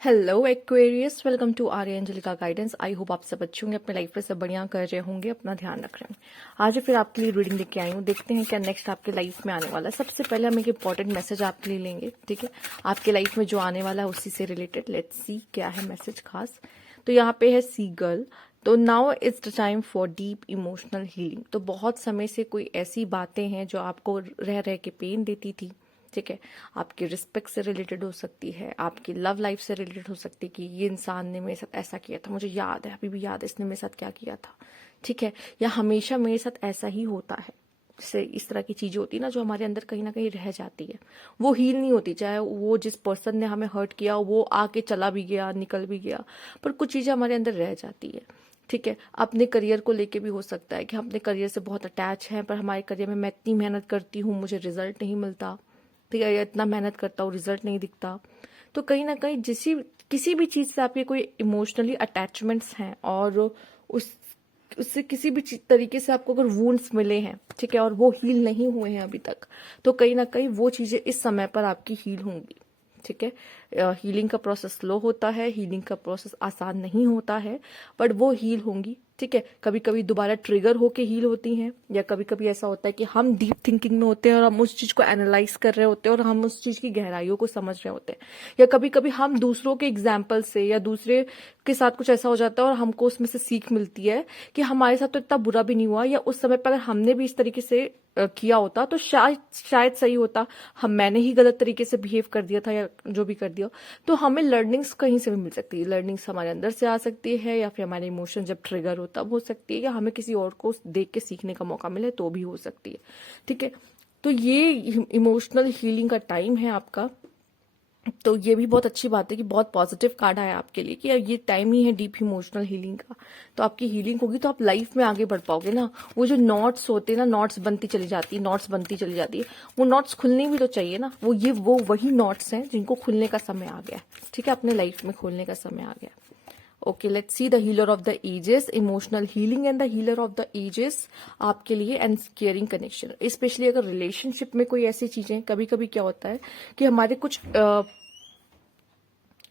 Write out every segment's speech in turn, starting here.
Hello Aquarius, welcome to Arya Angelica guidance. I hope आप सब अच्छे होंगे, अपने लाइफ में सब बढ़िया कर रहे होंगे, अपना ध्यान रख रहे होंगे। आज फिर आपके लिए रीडिंग लेके आई हूँ, देखते हैं क्या नेक्स्ट आपके लाइफ में आने वाला है। सबसे पहले हम एक इंपॉर्टेंट मैसेज आपके लिए लेंगे, ठीक है। आपके लाइफ में जो आने वाला है उसी से रिलेटेड, लेट्स सी क्या है मैसेज खास। तो यहाँ पे है सी गर्ल। तो now it's the time for deep emotional healing. तो बहुत समय से कोई ऐसी बातें हैं जो आपको रह रह के पेन देती थी, ठीक है। आपके रिस्पेक्ट से रिलेटेड हो सकती है, आपकी लव लाइफ से रिलेटेड हो सकती है कि ये इंसान ने मेरे साथ ऐसा किया था, मुझे याद है, अभी भी याद है इसने मेरे साथ क्या किया था, ठीक है। या हमेशा मेरे साथ ऐसा ही होता है। जैसे इस तरह की चीजें होती है ना जो हमारे अंदर कहीं ना कहीं रह जाती है, वो हील नहीं होती। चाहे वो जिस पर्सन ने हमें हर्ट किया वो आके चला भी गया, निकल भी गया, पर कुछ चीजें हमारे अंदर रह जाती है, ठीक है। अपने करियर को लेके भी हो सकता है कि हम अपने करियर से बहुत अटैच हैं, पर हमारे करियर में मैं इतनी मेहनत करती हूँ, मुझे रिजल्ट नहीं मिलता, ठीक है। या इतना मेहनत करता हूँ, रिजल्ट नहीं दिखता। तो कहीं ना कहीं किसी भी चीज से आपके कोई इमोशनली अटैचमेंट्स हैं, और उस उससे किसी भी तरीके से आपको अगर वुंड्स मिले हैं, ठीक है, और वो हील नहीं हुए हैं अभी तक, तो कहीं ना कहीं वो चीजें इस समय पर आपकी हील होंगी, ठीक है। हीलिंग का प्रोसेस स्लो होता है, हीलिंग का प्रोसेस आसान नहीं होता है, बट वो हील होंगी, ठीक है। कभी कभी दोबारा ट्रिगर होके हील होती हैं, या कभी कभी ऐसा होता है कि हम डीप थिंकिंग में होते हैं और हम उस चीज को एनालाइज कर रहे होते हैं और हम उस चीज की गहराइयों को समझ रहे होते हैं। या कभी कभी हम दूसरों के एग्जाम्पल से या दूसरे के साथ कुछ ऐसा हो जाता है और हमको उसमें से सीख मिलती है कि हमारे साथ तो इतना बुरा भी नहीं हुआ, या उस समय पर अगर हमने भी इस तरीके से किया होता तो शायद सही होता। मैंने ही गलत तरीके से बिहेव कर दिया था या जो भी कर दिया। तो हमें लर्निंग्स कहीं से भी मिल सकती है। लर्निंग्स हमारे अंदर से आ सकती है, या फिर हमारे इमोशन जब ट्रिगर हो तब हो सकती है, या हमें किसी और को देख के सीखने का मौका मिले तो भी हो सकती है, ठीक है। तो ये इमोशनल हीलिंग का टाइम है आपका। तो ये भी बहुत अच्छी बात है कि बहुत पॉजिटिव कार्ड आया आपके लिए कि ये टाइम ही है डीप इमोशनल हीलिंग का। तो आपकी हीलिंग होगी तो आप लाइफ में आगे बढ़ पाओगे ना। वो जो नॉट्स होते हैं ना, नॉट्स बनती चली जाती है, नॉट्स बनती चली जाती है, वो नॉट्स खुलनी भी तो चाहिए ना। वो वही नॉट्स हैं जिनको खुलने का समय आ गया, ठीक है। अपने लाइफ में खोलने का समय आ गया। Okay, let's see the healer of the ages, emotional healing and the healer of the ages आपके लिए, एंड केयरिंग कनेक्शन। स्पेशली अगर रिलेशनशिप में कोई ऐसी चीजें, कभी कभी क्या होता है कि हमारे कुछ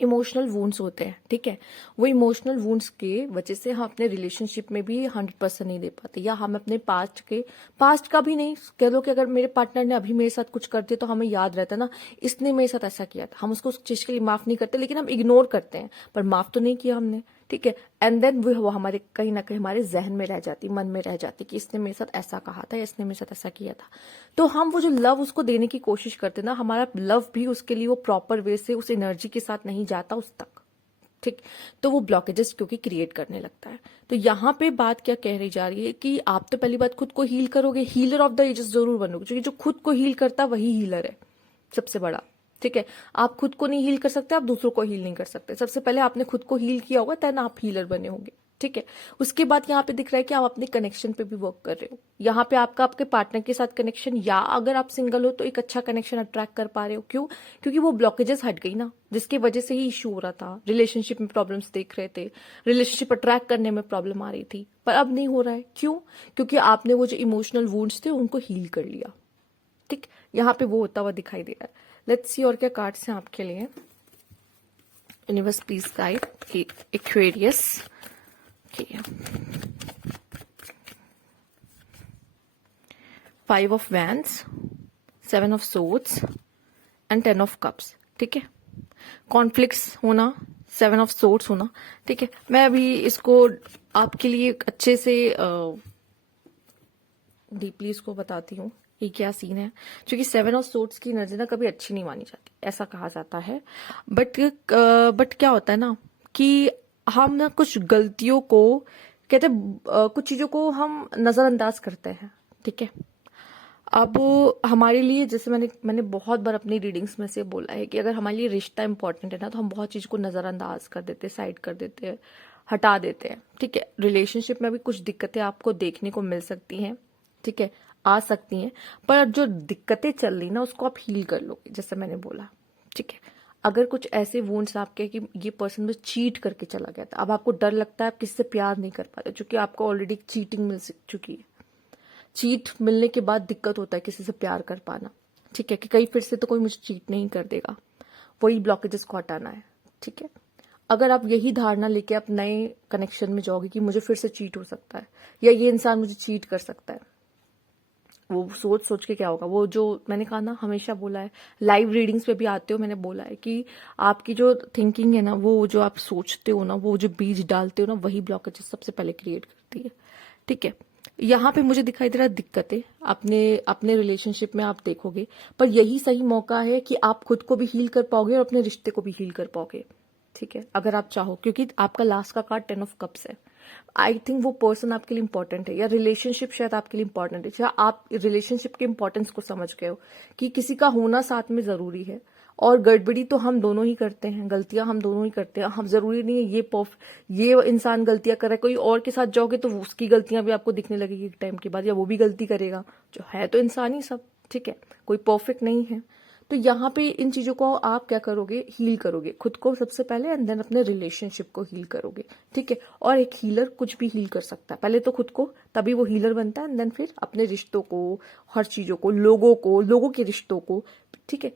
इमोशनल वुंड्स होते हैं, ठीक है। वो इमोशनल वुंड्स के वजह से हम अपने रिलेशनशिप में भी 100% नहीं दे पाते, या हम अपने पास्ट का भी नहीं कह लो कि अगर मेरे पार्टनर ने अभी मेरे साथ कुछ कर दिया तो हमें याद रहता है ना, इसने मेरे साथ ऐसा किया था, हम उसको उस चीज के लिए माफ नहीं करते, लेकिन हम इग्नोर करते हैं, पर माफ तो नहीं किया हमने, ठीक है। एंड देन वो हमारे कहीं ना कहीं हमारे जहन में रह जाती, मन में रह जाती कि इसने मेरे साथ ऐसा कहा था या इसने मेरे साथ ऐसा किया था। तो हम वो जो लव उसको देने की कोशिश करते ना, हमारा लव भी उसके लिए वो प्रॉपर वे से उस एनर्जी के साथ नहीं जाता उस तक, ठीक। तो वो ब्लॉकेजेस क्योंकि क्रिएट करने लगता है। तो यहाँ पे बात क्या कह रही जा रही है कि आप तो पहली बात खुद को हील करोगे, हीलर ऑफ द एजेस जरूर बनोगे, क्योंकि जो खुद को हील करता वही हीलर है सबसे बड़ा, ठीक है। आप खुद को नहीं हील कर सकते, आप दूसरों को हील नहीं कर सकते। सबसे पहले आपने खुद को हील किया होगा, देन आप हीलर बने होंगे, ठीक है। उसके बाद यहाँ पे दिख रहा है कि आप अपने कनेक्शन पे भी वर्क कर रहे हो। यहाँ पे आपका आपके पार्टनर के साथ कनेक्शन, या अगर आप सिंगल हो तो एक अच्छा कनेक्शन अट्रैक्ट कर पा रहे हो। क्यों? क्योंकि वो ब्लॉकेजेस हट गई ना, जिसकी वजह से ही इशू हो रहा था। रिलेशनशिप में प्रॉब्लम्स देख रहे थे, रिलेशनशिप अट्रैक्ट करने में प्रॉब्लम आ रही थी, पर अब नहीं हो रहा है। क्यों? क्योंकि आपने वो जो इमोशनल वुंड्स थे उनको हील कर लिया, ठीक। यहाँ पे वो होता हुआ दिखाई दे रहा है। लेट्स सी और क्या कार्ड्स हैं आपके लिए। Universe please guide Aquarius. Five of wands, 7 of swords and 10 of cups, ठीक है। कॉन्फ्लिक्ट्स होना, 7 ऑफ सोर्ड्स होना, ठीक है। मैं अभी इसको आपके लिए अच्छे से डीपली इसको बताती हूँ ये क्या सीन है। क्योंकि 7 ऑफ सोर्ड्स की एनर्जी ना कभी अच्छी नहीं मानी जाती, ऐसा कहा जाता है। बट क्या होता है ना कि हम ना कुछ गलतियों को कहते हैं, कुछ चीजों को हम नजरअंदाज करते हैं, ठीक है। अब हमारे लिए, जैसे मैंने बहुत बार अपनी रीडिंग्स में से बोला है कि अगर हमारे लिए रिश्ता इंपॉर्टेंट है ना, तो हम बहुत चीज को नजरअंदाज कर देते हैं, साइड कर देते हैं, हटा देते हैं, ठीक है। रिलेशनशिप में भी कुछ दिक्कतें आपको देखने को मिल सकती हैं, ठीक है, आ सकती हैं, पर जो दिक्कतें चल रही ना उसको आप हील कर लोगे, जैसे मैंने बोला, ठीक है। अगर कुछ ऐसे वुंड्स आपके कि ये पर्सन मुझे चीट करके चला गया था, अब आपको डर लगता है आप किसी से प्यार नहीं कर पाते, क्योंकि आपको ऑलरेडी चीटिंग मिल चुकी है। चीट मिलने के बाद दिक्कत होता है किसी से प्यार कर पाना, ठीक है, कि कहीं फिर से तो कोई मुझे चीट नहीं कर देगा। वही ब्लॉकेजेस को हटाना है, ठीक है। अगर आप यही धारणा लेके आप नए कनेक्शन में जाओगे कि मुझे फिर से चीट हो सकता है या ये इंसान मुझे चीट कर सकता है, वो सोच सोच के क्या होगा, वो जो मैंने कहा ना, हमेशा बोला है, लाइव रीडिंग्स पे भी आते हो, मैंने बोला है कि आपकी जो थिंकिंग है ना, वो जो आप सोचते हो ना, वो जो बीज डालते हो ना, वही ब्लॉकेजेस सबसे पहले क्रिएट करती है। ठीक है। यहाँ पे मुझे दिखाई दे रहा है दिक्कतें अपने अपने रिलेशनशिप में आप देखोगे, पर यही सही मौका है कि आप खुद को भी हील कर पाओगे और अपने रिश्ते को भी हील कर पाओगे। ठीक है, अगर आप चाहो, क्योंकि आपका लास्ट का कार्ड 10 ऑफ कप्स है। आई थिंक वो पर्सन आपके लिए इंपॉर्टेंट है, या रिलेशनशिप शायद आपके लिए इंपॉर्टेंट है, या आप रिलेशनशिप के इंपॉर्टेंस को समझ गए हो कि किसी का होना साथ में जरूरी है। और गड़बड़ी तो हम दोनों ही करते हैं, गलतियां हम दोनों ही करते हैं। हम जरूरी नहीं है ये इंसान गलतियां कर रहा है, कोई और के साथ जाओगे तो उसकी गलतियां भी आपको दिखने लगेगी एक टाइम के बाद, या वो भी गलती करेगा। जो है तो इंसान ही सब, ठीक है, कोई परफेक्ट नहीं है। तो यहाँ पे इन चीजों को आप क्या करोगे, हील करोगे खुद को सबसे पहले, एंड देन अपने रिलेशनशिप को हील करोगे। ठीक है। और एक हीलर कुछ भी हील कर सकता है, पहले तो खुद को, तभी वो हीलर बनता है, एंड देन फिर अपने रिश्तों को, हर चीजों को, लोगों के रिश्तों को। ठीक है।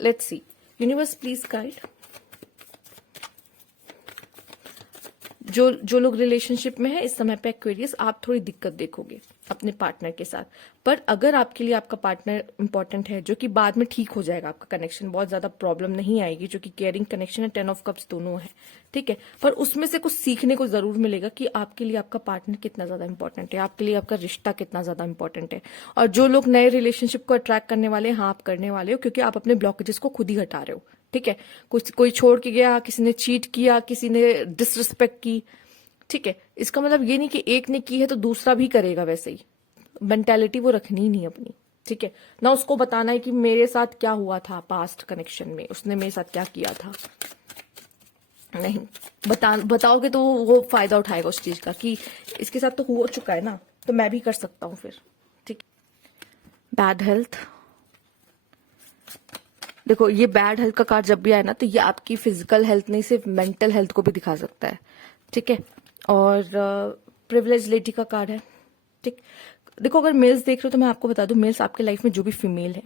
Let's see, universe please guide. जो लोग रिलेशनशिप में है इस समय पे एक्वेरियस, आप थोड़ी दिक्कत देखोगे अपने पार्टनर के साथ, पर अगर आपके लिए आपका पार्टनर इंपॉर्टेंट है, जो कि बाद में ठीक हो जाएगा, आपका कनेक्शन बहुत ज्यादा प्रॉब्लम नहीं आएगी, जो कि केयरिंग कनेक्शन है, 10 ऑफ कप्स दोनों है। ठीक है। पर उसमें से कुछ सीखने को जरूर मिलेगा कि आपके लिए आपका पार्टनर कितना ज्यादा इंपॉर्टेंट है, आपके लिए आपका रिश्ता कितना ज्यादा इंपॉर्टेंट है। और जो लोग नए रिलेशनशिप को अट्रैक्ट करने वाले हैं, हाँ आप करने वाले हो, क्योंकि आप अपने ब्लॉकेजेस को खुद ही हटा रहे हो। ठीक है। कोई छोड़ के गया, किसी ने चीट किया, किसी ने डिसरिस्पेक्ट की। ठीक है। इसका मतलब ये नहीं कि एक ने की है तो दूसरा भी करेगा वैसे ही, मेंटालिटी वो रखनी ही नहीं अपनी। ठीक है। ना उसको बताना है कि मेरे साथ क्या हुआ था पास्ट कनेक्शन में, उसने मेरे साथ क्या किया था, नहीं बताओगे तो वो फायदा उठाएगा उस चीज का कि इसके साथ तो हो चुका है ना, तो मैं भी कर सकता हूं फिर। ठीक। बैड हेल्थ, देखो ये बैड हेल्थ का कार्ड जब भी आए ना, तो ये आपकी फिजिकल हेल्थ नहीं, सिर्फ मेंटल हेल्थ को भी दिखा सकता है। ठीक है। और प्रिविलेज लेडी का कार्ड है। ठीक। देखो अगर मेल्स देख रहे हो तो मैं आपको बता दूं, मेल्स आपके लाइफ में जो भी फीमेल है,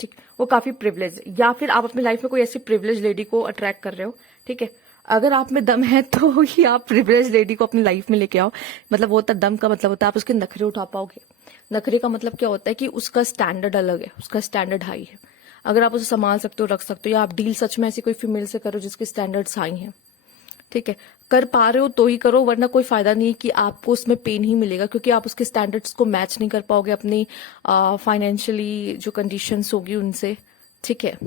ठीक, वो काफी प्रिविलेज है, या फिर आप अपनी लाइफ में कोई ऐसी प्रिविलेज लेडी को अट्रैक्ट कर रहे हो। ठीक है। अगर आप में दम है तो ही आप प्रिविलेज लेडी को अपनी लाइफ में लेके आओ। मतलब वो होता है, दम का मतलब होता है आप उसके नखरे उठा पाओगे। नखरे का मतलब क्या होता है कि उसका स्टैंडर्ड अलग है, उसका स्टैंडर्ड हाई है। अगर आप उसे संभाल सकते हो, रख सकते हो, या आप डील सच में ऐसी कोई फीमेल से करो जिसके स्टैंडर्ड्स हाई हैं। ठीक है। कर पा रहे हो तो ही करो, वरना कोई फायदा नहीं है कि आपको उसमें पेन ही मिलेगा, क्योंकि आप उसके स्टैंडर्ड्स को मैच नहीं कर पाओगे अपनी फाइनेंशियली जो कंडीशंस होगी उनसे। ठीक है।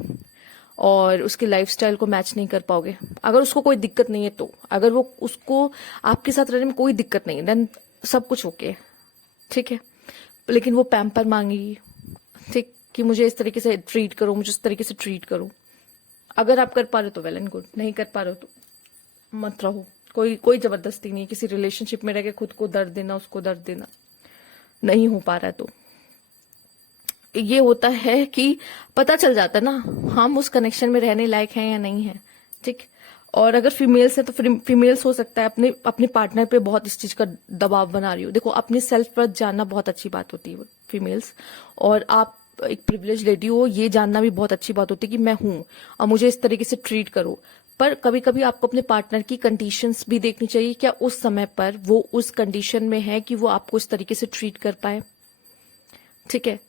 और उसके लाइफस्टाइल को मैच नहीं कर पाओगे। अगर उसको कोई दिक्कत नहीं है तो, अगर वो उसको आपके साथ रहने में कोई दिक्कत नहीं है, देन सब कुछ ओके। ठीक है। लेकिन वो पैम्पर मांगेगी, ठीक, कि मुझे इस तरीके से ट्रीट करो, मुझे इस तरीके से ट्रीट करो। अगर आप कर पा रहे हो तो वेल एंड गुड, नहीं कर पा रहे हो तो मत रहो। कोई जबरदस्ती नहीं, किसी रिलेशनशिप में रह के खुद को दर्द देना, उसको दर्द देना, नहीं हो पा रहा है तो ये होता है कि पता चल जाता है ना हम उस कनेक्शन में रहने लायक हैं या नहीं है। ठीक। और अगर फीमेल्स है तो फीमेल्स हो सकता है अपने पार्टनर पे बहुत इस चीज का दबाव बना रही हो। देखो अपनी सेल्फ वर्थ जानना बहुत अच्छी बात होती है फीमेल्स, और आप एक प्रिविलेज लेडी हो ये जानना भी बहुत अच्छी बात होती है कि मैं हूं और मुझे इस तरीके से ट्रीट करो। पर कभी कभी आपको अपने पार्टनर की कंडीशंस भी देखनी चाहिए, क्या उस समय पर वो उस कंडीशन में है कि वो आपको इस तरीके से ट्रीट कर पाए। ठीक है।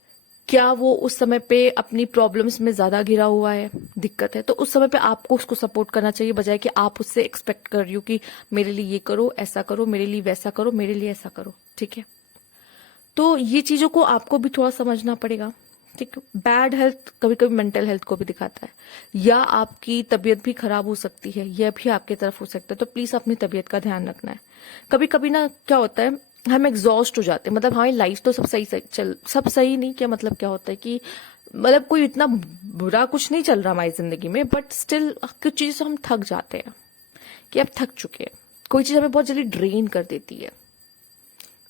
क्या वो उस समय पे अपनी प्रॉब्लम्स में ज्यादा घिरा हुआ है, दिक्कत है, तो उस समय पे आपको उसको सपोर्ट करना चाहिए, बजाय कि आप उससे एक्सपेक्ट कर रही हो कि मेरे लिए ये करो, ऐसा करो, मेरे लिए वैसा करो, मेरे लिए ऐसा करो। ठीक है। तो ये चीजों को आपको भी थोड़ा समझना पड़ेगा। ठीक। बैड हेल्थ कभी कभी मेंटल हेल्थ को भी दिखाता है, या आपकी तबीयत भी खराब हो सकती है, यह भी आपके तरफ हो सकता है, तो प्लीज अपनी तबीयत का ध्यान रखना है। कभी कभी ना क्या होता है, हम एग्जॉस्ट हो जाते हैं, मतलब हमारी लाइफ तो सब सही नहीं, क्या मतलब क्या होता है कि मतलब कोई इतना बुरा कुछ नहीं चल रहा हमारी जिंदगी में, बट स्टिल कुछ चीजें हम थक जाते हैं कि अब थक चुके हैं, कोई चीज हमें बहुत जल्दी ड्रेन कर देती है।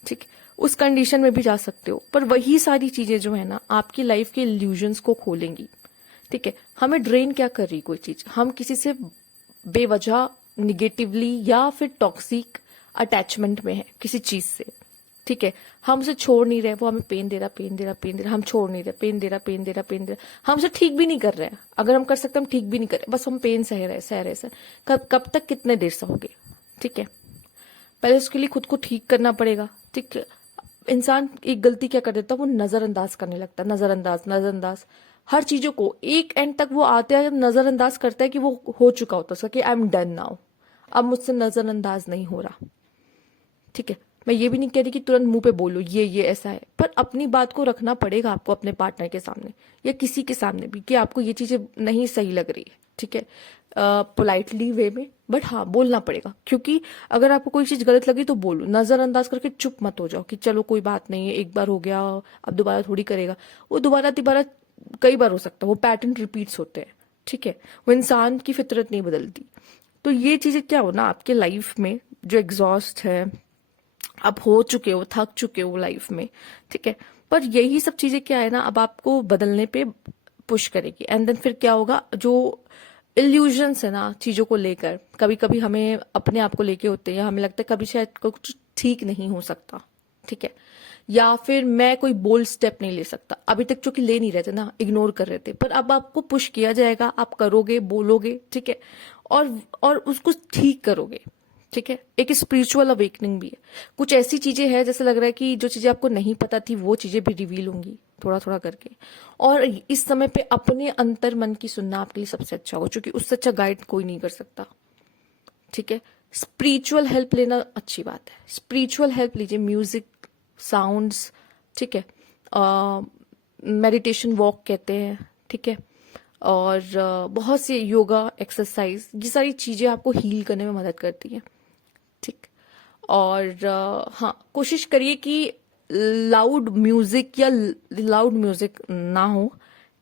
ठीक। उस कंडीशन में भी जा सकते हो, पर वही सारी चीजें जो है ना आपकी लाइफ के इल्यूजन्स को खोलेंगी। ठीक है। हमें ड्रेन क्या कर रही कोई चीज, हम किसी से बेवजह निगेटिवली या फिर टॉक्सिक अटैचमेंट में है किसी चीज से। ठीक है, हम उसे छोड़ नहीं रहे, वो हमें पेन दे रहा, पेन दे रहा, पेन दे रहा, हम छोड़ नहीं रहे, पेन दे रहा, पेन दे रहा, पेन दे रहा, हम उसे ठीक भी नहीं कर रहे हैं। अगर हम कर सकते हम ठीक भी नहीं कर रहे, बस हम पेन सह रहे सह रहे सह कब तक, कितने देर सहोगे? ठीक है, पहले उसके लिए खुद को ठीक करना पड़ेगा। ठीक है, इंसान एक गलती क्या कर देता है, वो नजरअंदाज करने लगता है, नजरअंदाज हर चीजों को एक एंड तक वो आते हैं नजरअंदाज करता है कि वो हो चुका होता है उसका, कि आई एम डन नाउ, अब मुझसे नजरअंदाज नहीं हो रहा। ठीक है, मैं ये भी नहीं कह रही कि तुरंत मुंह पे बोलो ये ऐसा है, पर अपनी बात को रखना पड़ेगा आपको अपने पार्टनर के सामने या किसी के सामने भी, कि आपको ये चीजें नहीं सही लग रही है। ठीक है, पोलाइटली वे में, बट हाँ बोलना पड़ेगा, क्योंकि अगर आपको कोई चीज गलत लगी तो बोलो, नजरअंदाज करके चुप मत हो जाओ कि चलो कोई बात नहीं है, एक बार हो गया अब दोबारा थोड़ी करेगा। वो दोबारा तिबारा कई बार हो सकता है, वो पैटर्न रिपीट्स होते हैं। ठीक है, वो इंसान की फितरत नहीं बदलती। तो ये चीजें क्या हो ना आपके लाइफ में, जो एग्जॉस्ट है, आप हो चुके हो, थक चुके हो लाइफ में। ठीक है, पर यही सब चीजें क्या है ना, अब आपको बदलने पे पुश करेगी। एंड देन फिर क्या होगा, जो इल्यूजन्स है ना चीजों को लेकर, कभी कभी हमें अपने आप को लेके होते हैं, हमें लगता है कभी शायद कुछ ठीक नहीं हो सकता। ठीक है, या फिर मैं कोई बोल्ड स्टेप नहीं ले सकता, अभी तक चूंकि ले नहीं रहे थे ना, इग्नोर कर रहे थे, पर अब आपको पुश किया जाएगा, आप करोगे, बोलोगे। ठीक है, और उसको ठीक करोगे। ठीक है, एक स्पिरिचुअल अवेकनिंग भी है। कुछ ऐसी चीजें हैं जैसे लग रहा है कि जो चीजें आपको नहीं पता थी वो चीजें भी रिवील होंगी थोड़ा थोड़ा करके। और इस समय पे अपने अंतर मन की सुनना आपके लिए सबसे अच्छा होगा, क्योंकि उससे अच्छा गाइड कोई नहीं कर सकता। ठीक है, स्पिरिचुअल हेल्प लेना अच्छी बात है, स्पिरिचुअल हेल्प लीजिए, म्यूजिक, साउंड्स। ठीक है, मेडिटेशन वॉक कहते हैं। ठीक है, और बहुत सी योगा एक्सरसाइज, ये सारी चीजें आपको हील करने में मदद करती हैं। ठीक, और हाँ कोशिश करिए कि लाउड म्यूजिक या लाउड म्यूजिक ना हो।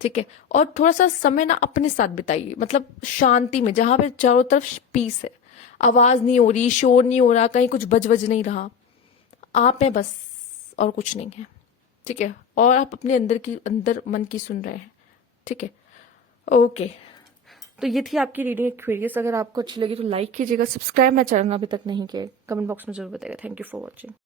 ठीक है, और थोड़ा सा समय ना अपने साथ बिताइए, मतलब शांति में, जहां पे चारों तरफ पीस है, आवाज नहीं हो रही, शोर नहीं हो रहा, कहीं कुछ बज नहीं रहा, आप हैं बस, और कुछ नहीं है। ठीक है, और आप अपने अंदर मन की सुन रहे हैं। ठीक है, ओके। तो ये थी आपकी रीडिंग एक्वेरियस। अगर आपको अच्छी लगी तो लाइक कीजिएगा, सब्सक्राइब मेरा चैनल अभी तक नहीं किया, कमेंट बॉक्स में जरूर बताइएगा। Thank you for watching.